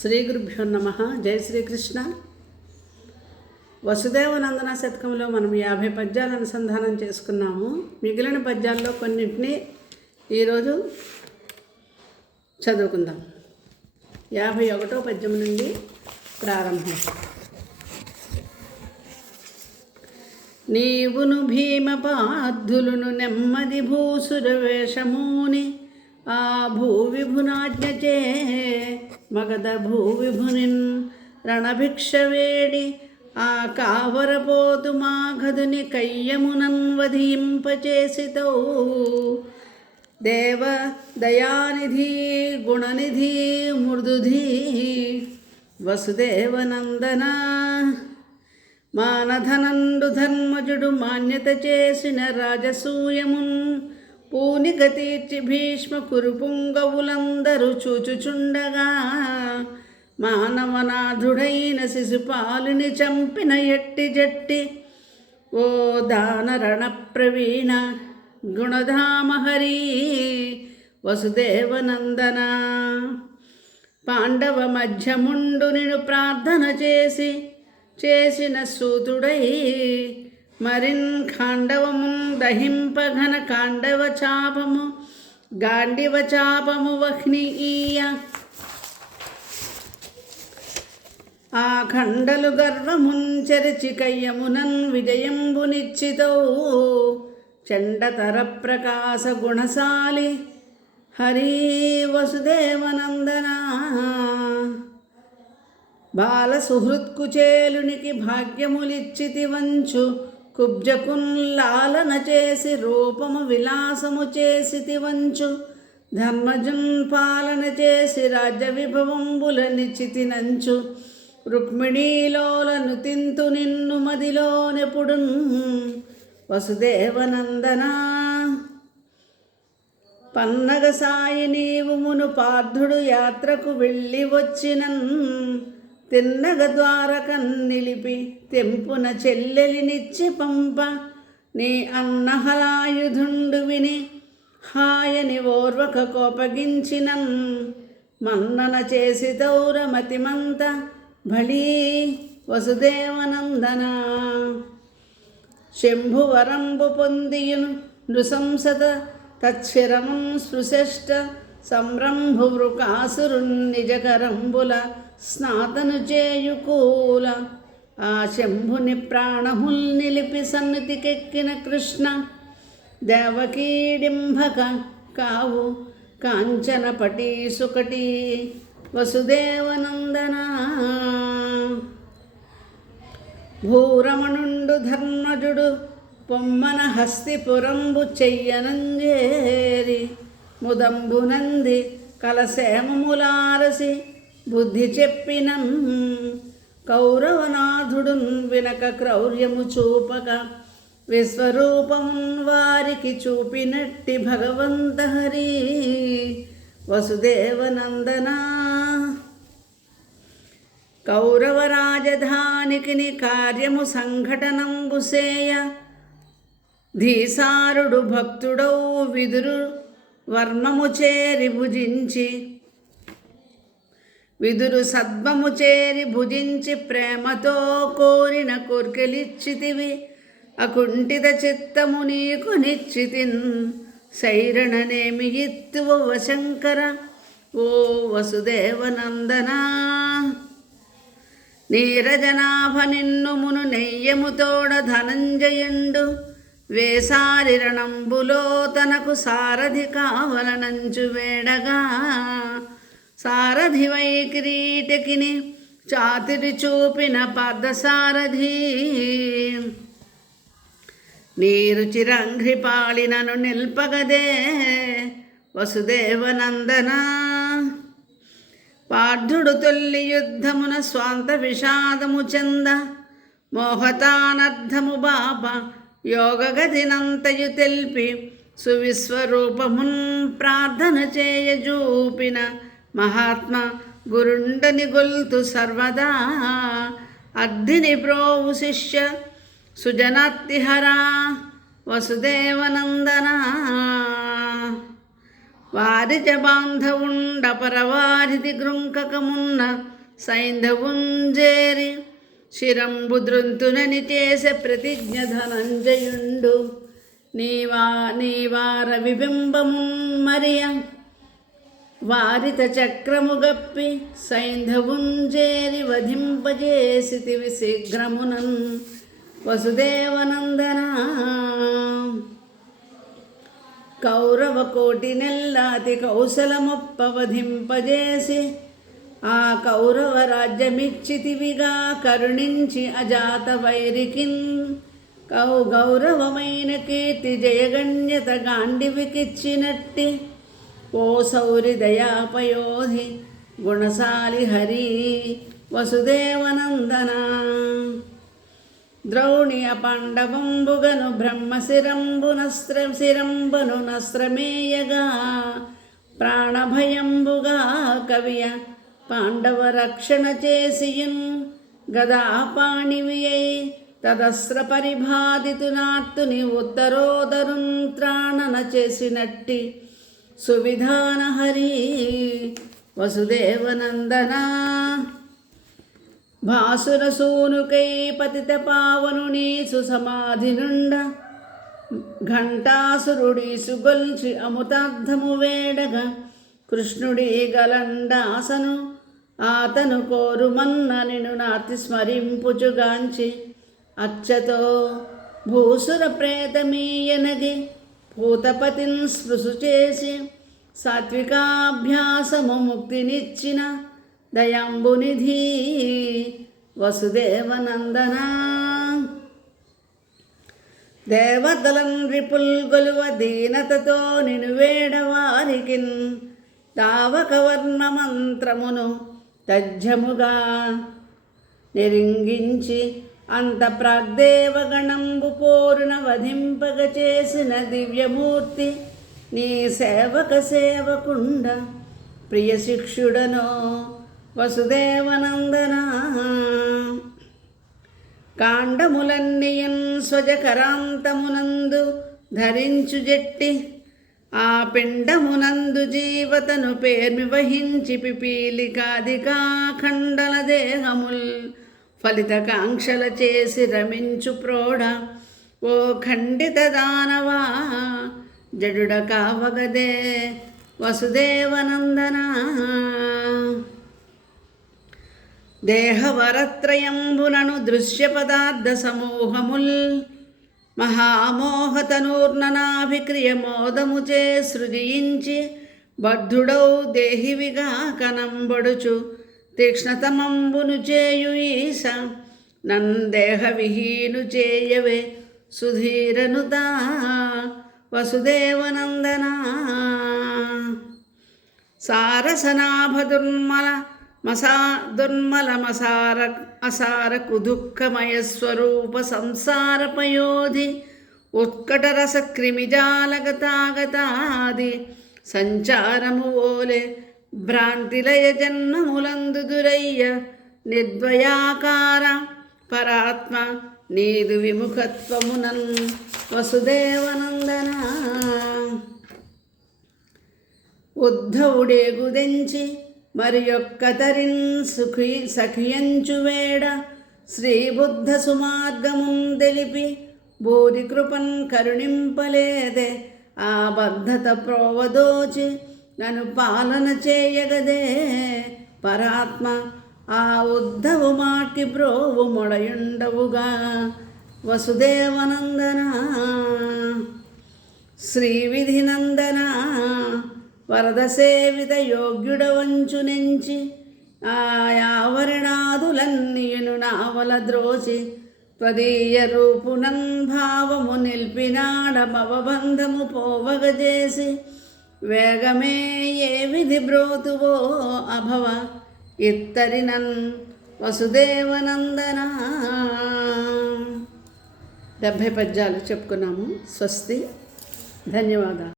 శ్రీ గురుభ్యో నమ. జై శ్రీకృష్ణ. వసుదేవనందన శతకంలో మనం యాభై పద్యాలు అనుసంధానం చేసుకున్నాము. మిగిలిన పద్యాల్లో కొన్నింటిని ఈరోజు చదువుకుందాం. యాభై ఒకటో పద్యం నుండి ప్రారంభం. నీవును భీమపాద్ధులును నెమ్మది భూసుర వేషముని ఆ భూవిభునాజ్ఞచే మగధ భూవిభునిన్ రణభిక్ష వేడి ఆ కావరపోతు మాఘదుని కయ్యమునన్ వధింపచేసితో దేవ దయానిధి గుణనిధి మృదుధి వసుదేవనందన మానధనండు ధర్మజుడు మాన్యత చేసిన రాజసూయమున్ పూనిగతీర్చి భీష్మ కురుపుంగవులందరూ చూచుచుండగా మానవనాథుడైన శిశుపాలుని చంపిన ఎట్టి జట్టి. ఓ దానరణ ప్రవీణ గుణధామహరి వసుదేవనందన. పాండవ మధ్యముండు నిన్ను ప్రార్థన చేసి చేసిన సూతుడై మరిన్ ఖాండవము దహింపఘన కాండవ చాపము గాండివ చాపము వహ్ని ఆ ఖండలు గర్వముంచరిచి కయ్యమునన్ విజయంబునిచ్చితో చండతర ప్రకాశ గుణశాలి హరి వసుదేవనందన. బాల సుహృత్కుచేలునికి భాగ్యములిచ్చితి వంచు కుబ్జకుల్లాలన చేసి రూపము విలాసము చేసి తివంచు. ధర్మజున్ పాలన చేసి రాజ్య విభవంబుల నిచితినంచు రుక్మిణీలోలను తింతు నిన్ను మదిలోనెప్పుడు వసుదేవనందనా. పన్నగ సాయి నీవు మును పార్థుడు యాత్రకు వెళ్ళి వచ్చినన్ తిన్నగ ద్వారకన్ నిలిపి తెంపున చెల్లెలినిచ్చి పంప నీ అన్నహలాయుధుండు విని హాయని ఓర్వక కోపగించినన్ మన్నన చేసి తౌరమతిమంత భళీ వసుదేవనందన. శంభువరంబు పొందియును నృశంసత తచ్చిరమం స్పృశష్ట సంరంభువృకాసురున్ నిజకరంబుల స్నాతను చేయుకూల ఆ శంభుని ప్రాణముల్ నిలిపి సన్నితికెక్కిన కృష్ణ దేవకీడింభక కావు కాంచన పటీ సుకటి వసుదేవనందనా. భూరమణుండు ధర్మజుడు పొమ్మన హస్తిపురంబు చెయ్యనంజేరి. ముదంబునంది కలసేమములారసి బుద్ధి చెప్పినం. కౌరవనాథుడున్ వినక క్రౌర్యము చూపక విశ్వరూపం వారికి చూపినట్టి భగవంత హరి వసుదేవనందనా. కౌరవ రాజధానికి కార్యము సంఘటనంబుసేయ ధీసారుడు భక్తుడౌ విదురు వర్మము చేరి భుజించి విదురు సద్మము చేరి భుజించి ప్రేమతో కోరిన కోర్కెలిచ్చితివి. అకుంఠిత చిత్తము నీకు నిశ్చితిన్ శైరణనేమి ఇత్తువ వశంకర. ఓ వసుదేవనందనా నీరజనాభ నిన్ను మును నెయ్యముతోడ ధనంజయుండు. వేసారిరణంబులో తనకు సారథి కావలనంచు వేడగా సారథి వై కిరీటకిని చాతిరి చూపిన పాదసారథి నీరు చిరంఘ్రి పాళినను నిల్పగదే వసుదేవనందనా. పార్థుడు తొల్లి యుద్ధమున స్వాంత విషాదము చెంద మోహతానర్థము బాబా యోగగతినంతయు తెల్పి సువిశ్వరూపమున్ ప్రార్థన చేయజూపిన మహాత్మ గురుండని గొల్తు సర్వదా. అగ్ధిని ప్రోవు శిష్య సుజనాత్తిహరా వసుదేవనందన. వారిజ బాంధవుండ పరవారిది గృంకకమున్న సైంధవుంజేరి శిరంబు దృంతునని చేసే ప్రతిజ్ఞ ధనంజయుండు నీవా నీవార విబింబమున్ మరియ. వారిత చక్రము గప్పి సైంధవుంజేరి వధింపజేసితివి శీఘ్రమునం వసుదేవనందన. కౌరవ కోటి నెల్లాతి కౌశలమొప్పవధింపజేసి ఆ కౌరవ రాజ్యమిచ్చితివిగా కరుణించి అజాత వైరికిన్. కౌ గౌరవమైన కీర్తి జయగణ్యత గాండివికిచ్చినట్టి. ఓ దయాపయోధి గుణశాలి హరి వసుదేవనందనా. ద్రౌణి అపాండవంబుగను బ్రహ్మశిరంబు శిరంబను నస్త్రమేయగా. ప్రాణభయంబుగా కవియ పాండవ రక్షణ చేసియున్ గదా పాణివియై తదస్ర పరిభాదితునాత్తుని ఉత్తరోదరున్ త్రాణన చేసినట్టి సువిధాన హరి వసుదేవనందన. భాసుర సూనుకై పతిత పావనుని సుసమాధి నుండ ఘంటాసురుడి సుగొల్చి అముతార్థము వేడగా కృష్ణుడి గలండాసను ఆతను కోరుమన్న నిను నాతి స్మరింపుచుగాంచి అచ్చతో భూసుర ప్రేతమీయనగి భూతపతిని స్పృశు చేసి సాత్వికాభ్యాసము ముక్తినిచ్చిన దయాంబునిధి వసుదేవనందన. దేవతలన్ రిపుల్ గొలువ దీనతతో నిను వేడవారికిన్ దావకవర్ణ మంత్రమును తజ్జముగా నిరింగించి అంత ప్రాగ్దేవగణంబు పోరున వధింపగ చేసిన దివ్యమూర్తి నీ సేవక సేవకుండ ప్రియ శిక్షుడనో వసుదేవనందనా. కాండములన్నీయన్ స్వజకరాంతమునందు ధరించు జట్టి ఆ పిండమునందు జీవతను పేర్మి వహించి పిపీలికాదికా ఖండల దేహముల్ ఫలిత కాంక్షల చేసి రమించు ప్రోఢ ఓ ఖండిత దానవా జడుడ కావగదే వసుదేవనందనా. దేహవరత్రయంబునను దృశ్య పదార్థ సమూహముల్ మహామోహతనూర్ణనాభిక్రియమోదముచే సృజించి బద్ధుడౌ దేహివిగా కనంబడుచు తీక్ష్ణతమంబును చేయు ఈశ. నందేహ విహీను చేయవే సుధీరనుతా వసుదేవనందనా. సారసనాభ దుర్మల మసా దుర్మల మసార అసారకు దుఃఖమయ స్వరూప సంసారపయోధి ఉత్కటరస క్రిమిజాలగతాగతాది సంచారము ఓలే భ్రాంతిలయ జన్మములందు దురయ్య నిర్ద్వయాకార పరాత్మ నీదు విముఖత్వమునన్ వసుదేవనందనా. ఉద్ధవుడేగుదెంచి మరి యొక్క సుఖి సఖియంచువేడ శ్రీబుద్ధ సుమార్గమున్ తెలిపి భూరి కృపన్ కరుణింపలేదే ఆ బద్ధత ప్రోవదోచి నన్ను పాలన చేయగదే. పరాత్మ ఆ ఉద్ధవు మాటి బ్రోవు మొడయుండవుగా. వసుదేవనందన శ్రీ విధినందన వరద సేవిత యోగ్యుడవంచునెంచి ఆయావరణాదులన్నీయును నావల ద్రోచి త్వదీయ రూపునన్ భావము నిల్పినాడమవబంధము పోవగజేసి వేగమే ఏ విధి బ్రోతువో అభవ ఇత్తరినన్ వసుదేవనందన. డెబ్భై పద్యాలు చెప్పుకున్నాము. స్వస్తి. ధన్యవాదాలు.